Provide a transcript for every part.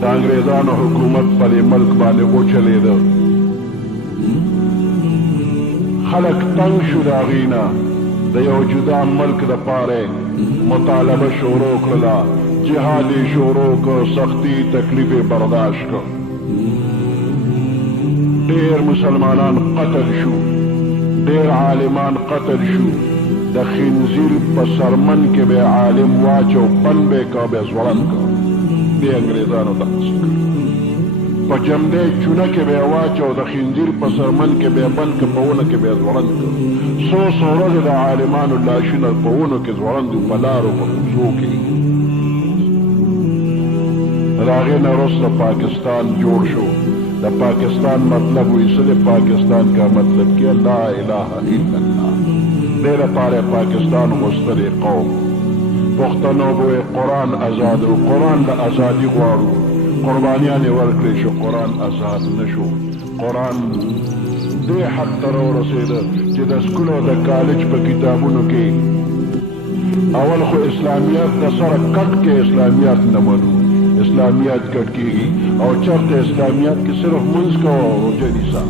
د انګریزانو حکومت په دې ملک باندې وچلېده. خلک تنګ شو د هغې نه. د یو جدا ملک دپاره مطالبه شروع کړله، جهاد یې شروع کړ، سختي تکلیف یې برداشت کړ. ډېر مسلمانان قتل شو، ډېر عالمان قتل شو. د خنزیر په سرمن کې به عالم واچو، بند به یې که، به یې ځوړند که. دې انګریزانو داسې کړ. په جمدې چونه کې به یې واچو، د خنزیر په سرمن کې به یې بند که، په ونه کې به یې ځوړند که. څو ورځې د عالمانو لاشونه په ونو کې ځوړند وو، په لارو په کوڅو کې. د هغې نه وروسته پاکستان جوړ شو. د پاکستان مطلب وی څه د پاکستان کا مطلب کیا لا اله الا الله. دې لپاره پاکستان غوښتلی قوم پښتنو به قرآن آزاد و، قرآن د ازادي غواړو. قربانیان یې ورکړې شو، قرآن آزاد نه شو. قرآن دې حد ته راورسېده چې د سکول او د کالج په کتابونو کې اول خو اسلامیات د سره کټ کې اسلامیات نه منو، اسلامیات کټ کېږي او چېرته اسلامیات کې صرف منځ کوه او روژه نیسه.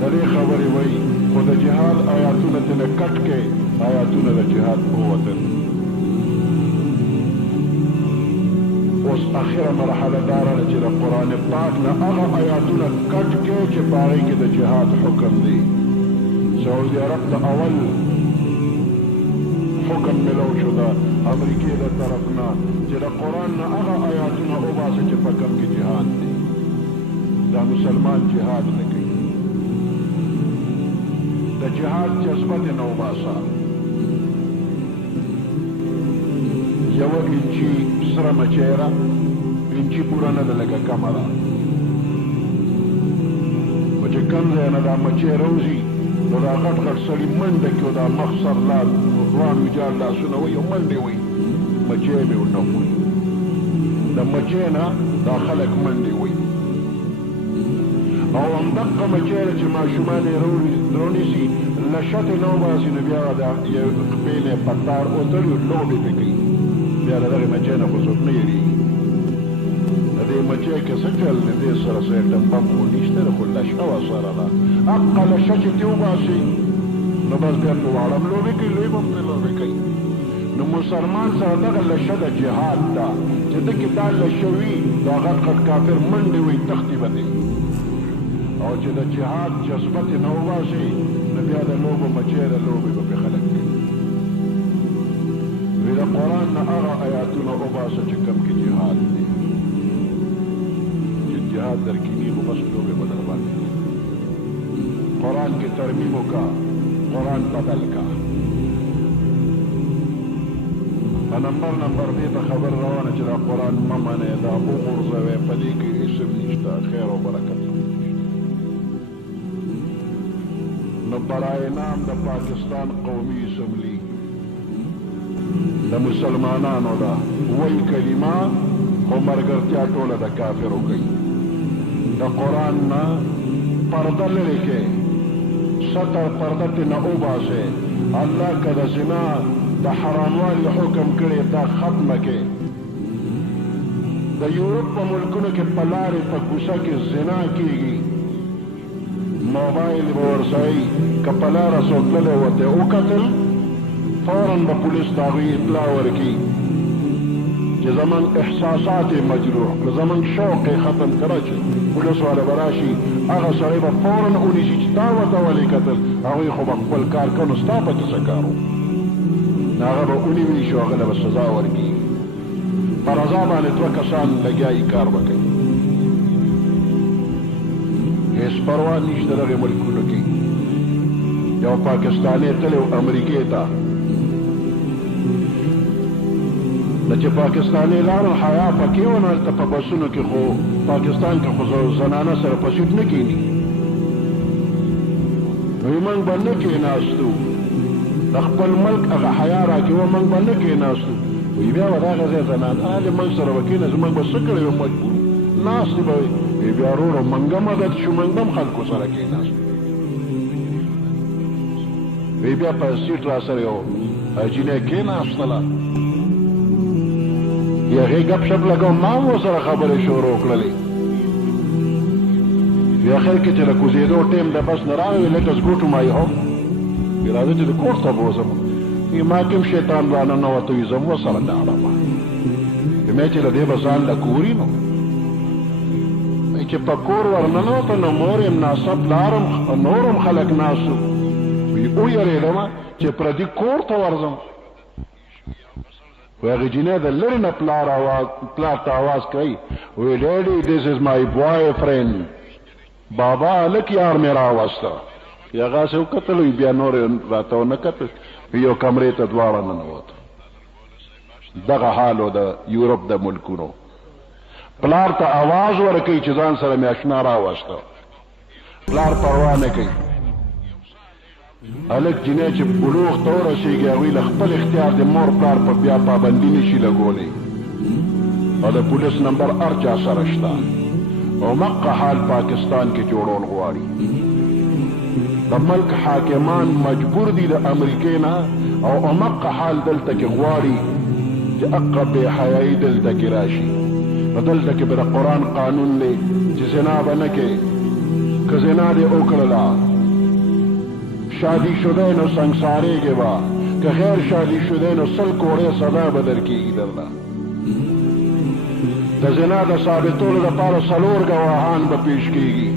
د دې خبرې وایي خو د جهاد آیاتونه ترې کټ کې آیاتونه د جهاد ووتل. اوس اخره مرحله دا راغله چې د قرآن پاک نه هغه آیاتونه کټ کې چې په هغې کې د جهاد حکم دی. سعودي عرب د اول حکم ملو شو د امریکې د طرف نه چې د قرآن نه هغه آیاتونه وباسه چې په کوم کې جهاد دی. دا مسلمان جهاد نه کوي، د جهاد جذبه دې نه وباسه. یوه انچي سره مچۍ ده، انچي پوره نه ده، لږه کمه ده. خو چې کوم ځای نه دا مچۍ راوځي نو دا غټ غټ سړي منډه کړي او دا مخ سر لال روان ویجاړ لاسونه وایي او منډې وایي. مچۍ مې ونه وایي، د مچۍ نه دا خلک منډې وایي. او همدغه مچۍ ده چې ماشومان یې رانیسي، لشتې نه وباسي نو بیا د یو خپل یې په تار وتړي او لوبې پرې کوي. بیا د دغې مچۍ نه خو څوک نه یېرېږي. د دې مچۍ که څه چل د دې سره څه ډمبم خو نشته ده، خو لشه ورسره ده. حقه لشه چې ترې وباسي نو بس بیا په واړه لوبې کوي، لوی به هم پرې لوبې کوي. نو مسلمان سره دغه لشه د جهاد ده چې ده کې دا لشه وي، دا غټ غټ کافر منډې وایي، تښتي به دی. او چې د جهاد جذبه ترې نه وباسي نو بیا د لوبو مچۍ د لوبې به پرې خلک کوي. وی د قرآن نه هغه آیاتونه وباسه چې کوم کې جهاد دی. چې جهاد در کیني خو بس لوبې به در باندې دي. قرآن کې ترمیم وکړه، قرآن بدل کا. په نمبر دې ته خبر روانه چې دا قرآن مه منئ، دا وغورځوئ، په دې کې اسم نشته، خیر او برکت نشته. نو برای نام د پاکستان قومي اسمبلی د مسلمانانو ده، وایي کلمه خو ملګرتیا ټوله د کافرو کوي. د قرآن نه پرده لرې کړئ، ستر پرده ترې نه وباسئ. الله که د زنا د حراموالي حکم کړی دا ختمه کړئ. د یورپ په ملکونو کې په لارې په کوڅه کې زنا کېږي، موبایل به ورسئ، که په لاره څوک تللی ورته وکتل فوراً به پولیس ته هغوی اطلاع ورکړي چې زموږ احساسات یې مجروح کړه، زموږ شوق یې ختم کړه. چې پولیس والا به راشي هغه سړی به فوراً ونیسي چې تا ورته ولې کتل. هغوی خو به خپل کار کوي، نو ستا پکې څه کار و؟ هغه به ونیوي شي، هغه له به سزا ورکړي. په رضا باندې دوه کسان لګیا یي، کار به کوي. هېڅ پروا نشته دغې ملکونو کې. یو پاکستانی تللی و امریکې ته، د چې پاکستانی لاړل حیا پکې و نه، هلته په بسونو کې خو پاکستان کې خو زنانه سره په سیټ نه کښېني. وایي موږ به نه کښېناستو، د خپل ملک هغه حیا راکې وه، موږ به نه کښېناستو. وایي بیا به دغه ځای زنانه هلې موږ سره به کښېناستو، موږ به څه کړی وو، مجبور ناستې به وي. بیا وروره موږ هم عادت شو، موږ هم خلکو سره کښېناستو. وی بیا په سیټ را سره یو جینۍ کېناستله، یغې ګپ شپ لګو ما ورسره خبرې شروع کړلې بیا اخر کې چې د کوزېدو ټیم د بس نه راغی let us go to my home وی راځه چې د کور ته بوځم ما کوم شیطان راننوتی وي زه ورسره لاړم مې چې د دې به ځان له کوري نو چې په کور ورننوته نو مور یم ناسه پلارم نورم خلک ناسو وی ویرېدم چې پردي کور ته ورځم وی هغې جینۍ د لرې نه پلار ته آواز کوي وی ډیډي this is my boyfriend بابا هلک یار مې راوسته هغه هسې وکتل وي بیا نور راته ونه کتل یو کمرې ته دواړه ننوتو دغه حال و د یورپ د ملکونو پلار ته آواز ورکوي چې ځان سره مې اشنا راوسته پلار پروا نه کوي هلک جینۍ چې بلوغ ته ورسېږي هغوی له خپل اختیار د مور پلار په بیا پابندي نشي لګولی او د پولیس نمبر هر چا سره شته او مقه حال پاکستان کې جوړول غواړي د ملک حاکمان مجبور دي د امریکې نه او مقه حال دلته کې غواړي چې اقه بې حیایي دلته کې راشي نو دلته کې به د قرآن قانون دی چې زنا به نه کوې که زنا دې وکړله شادی شده نو سنگسارېږې به که غیر شادی شده نو 100 کوړې سزا به درکېږي درله د زنا د ثابتولو دپاره 4 ګواهان به پیش کېږي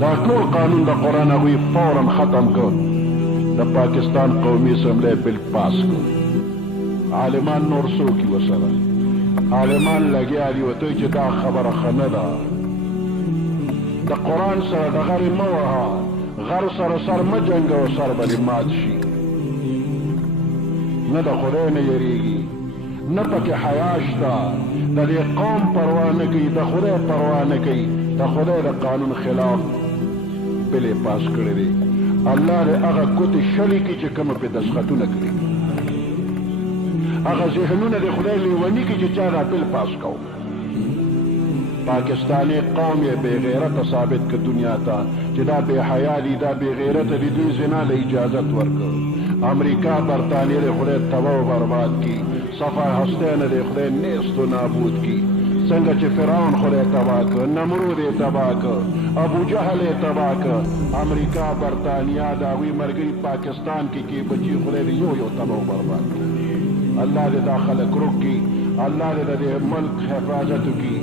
دا ټول قانون د قرآن هغوی فورا ختم کړ د پاکستان قومي اسمبلی بل پاس کړ عالمان نور څوک یې ورسره عالمان لګیا دي ورته چې دا خبره ښه نه ده د قرآن سره د غرې مه وهه غر سره سر مه جنګوه سر به دې مات شي نه د خدای نه یریږي نه پکې حیا شته د دې قوم پروا نه کوي د خدای پروا نه کوي د خدای د قانون خلاف بلې پاس کړی دی الله دې هغه ګوتې شلې کړي چې کومه پرې دستخطونه کړي هغه ذهنونه د خدای لیوني کړي چې چا دا بل پاس کوو پاکستانی قوم یې بې غیرته ثابت کړ دنیا ته چې دا بې حیا دي دا بې غیرته دي دوی زنا له اجازت ورکړ امریکا برطانیه د خدای تباه و برباد کړي صفحه هستینه د خدای نیست و نابود کړي څنګه چې فرعون خدای تباه کړ نمرود یې تباه کړ ابو جهل یې تباه کړ امریکا برطانیه د هغوی ملګري پاکستان کې بچي خدای دې یو تباه و برباد کړي الله دې دا خلک روک کړي الله دې د دې ملک حفاظت وکړي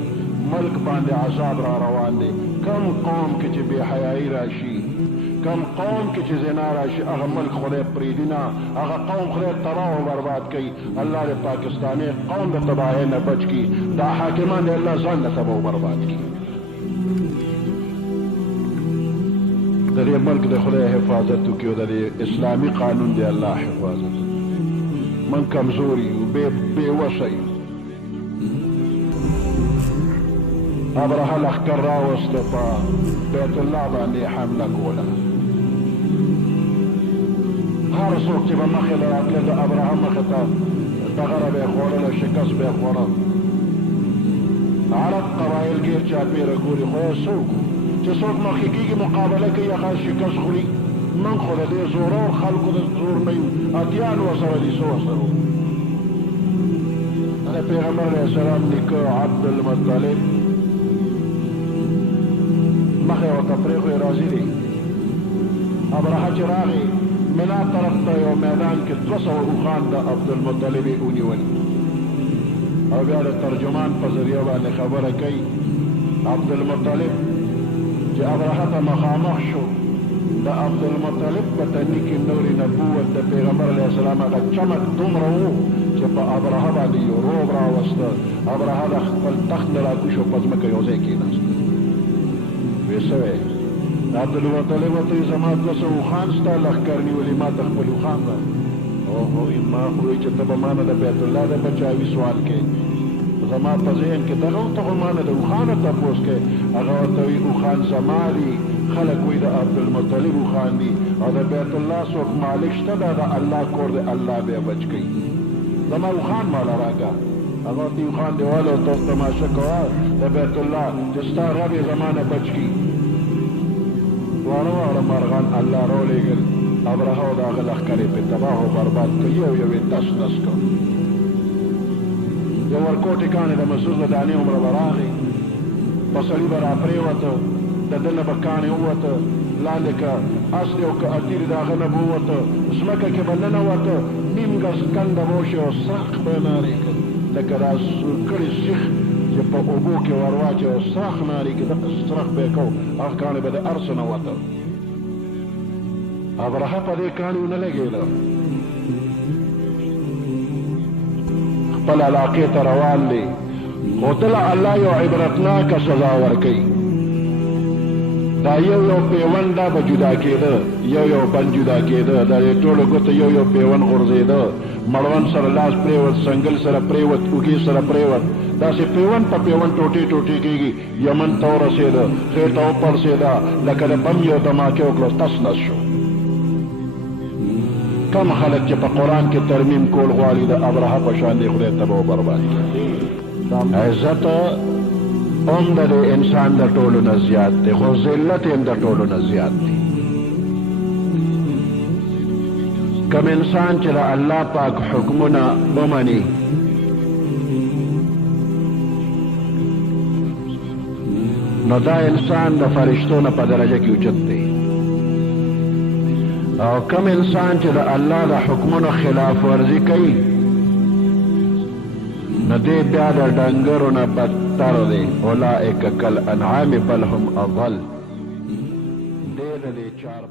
ملک باندې عذاب را روان دی کم قوم کې چې بې حیایي راشي کم قوم کې چې زنا راشي هغه ملک خدای پرېږدي نه هغه قوم خدای تباه و برباد کوي الله د پاکستاني قوم د تباهۍ نه بچ کړي دا حاکمان د الله ځان نه تباه و برباد کړي د دې ملک د خدای حفاظت وکړي او د دې اسلامي قانون د الله حفاظت من کمزوري یو بې وسه یو ابرهه لښکر راوسته په بیت الله باندې حمله کوله هر څوک چې به مخې له راتله د ابرهه مخې ته ټغره به یې خوړله شکست به یې خوړل عرب قبایل ګیر چاپېره ګوري خو یې څوک چې څوک مخکې کېږي مقابله کوي هغه شکست خوري من خو د دې زورور خلکو د زور نه یو اتیان ورسره دي څه ورسره وو د پیغمبر علیه السلام نیکه عبدالمطلب مخې ورته پرېښوی راضي دی ابرهه چې راغی منا طرف ته یو میدان کې 200 اوښان د عبدالمطلب یې ونیول او بیا د ترجمان په ذریعه باندې خبره کوي عبدالمطلب چې ابرهه ته مخامخ شو د عبدالمطلب په تني کې نور نبوت د پیغمبر علیه السلام هغه چمک دومره و چې په ابرهه باندې یو روب راوسته ابرهه د خپل تخت نه راکوش او په ځمکه یو ځای کېناست ویې څه وی عبدالمطلب ورته وایي زما 200 اوښان ستا لښکر نیولي ما ته خپل اوښان را اوهو ما خو وایي چې ته به ما نه د بیت الله د بچاوي سوال کوې زما په ذهن کې دغه ته خو ما نه د اوښانو تپوس کوې هغه ورته وایي اوښان زما دي خلک وایي د عبدالمطلب اوښان دي او د بیت الله څوک مالک شته دا د الله کور دی الله بیا بچ کوي زما اوښان ماله راکړه هغه ورته اوښان دې واله او تاسو تماشه کوه د بیت الله چې ستا رب یې زما نه بچ کړي واړه مرغان الله راولېږل ابرهه او د هغه لښکر یې پرې تباه او برباد کړ یو یو یې تس نس کړ د یو ورکوټې کاڼې د مسعود د دانې عمره به راغې په سړي به را پرېوته د ده نه به کاڼې ووته لاندې که اس دی او که اتیر د هغه نه به ووته ځمکه کې به ننوته نیم ګز کنده به وشي او سرخ به یې نارې کړ لکه دا کړي سیخ چې په اوبو کې ور واچوي او سرخ نارې کړي دغه سرخ به یې کو هغه کاڼې به د هر څه نه وته ابرهه په دې کاڼي ونه لګېده خپل علاقې ته روان دی خو دله الله یو عبرتناکه سزا ورکوي دا یو پیوند دا به جدا کېده یو بند جدا کېده دا ټولو ګوته یو پیوند غورځېده مړوند سره لاس پرېوت سنګل سره پرېوت اوږې سره پرېوت داسې پیوند په پیوند ټوټې ټوټې کېږي یمن ته ورسېده خېټه وپړسېده لکه د بم یو دماکې وکړه تس نس شو کم خلک چې په قرآن کې ترمیم کول غواړي د ابرهه په شان دی خدای تباه و برباد عزت هم د انسان د ټولو نه زیات دی خو ذلت هم د ټولو نه زیات دی کم انسان چې د الله پاک حکمونه ومني نو دا انسان د فرشتو نه په درجه کې اوچت دی او کم انسان چې د الله د حکمونو خلاف ورزي کوي نو دې بیا د ډنګرو نه بدتر دی اولئک کالانعام بل هم اضل دې د دې چار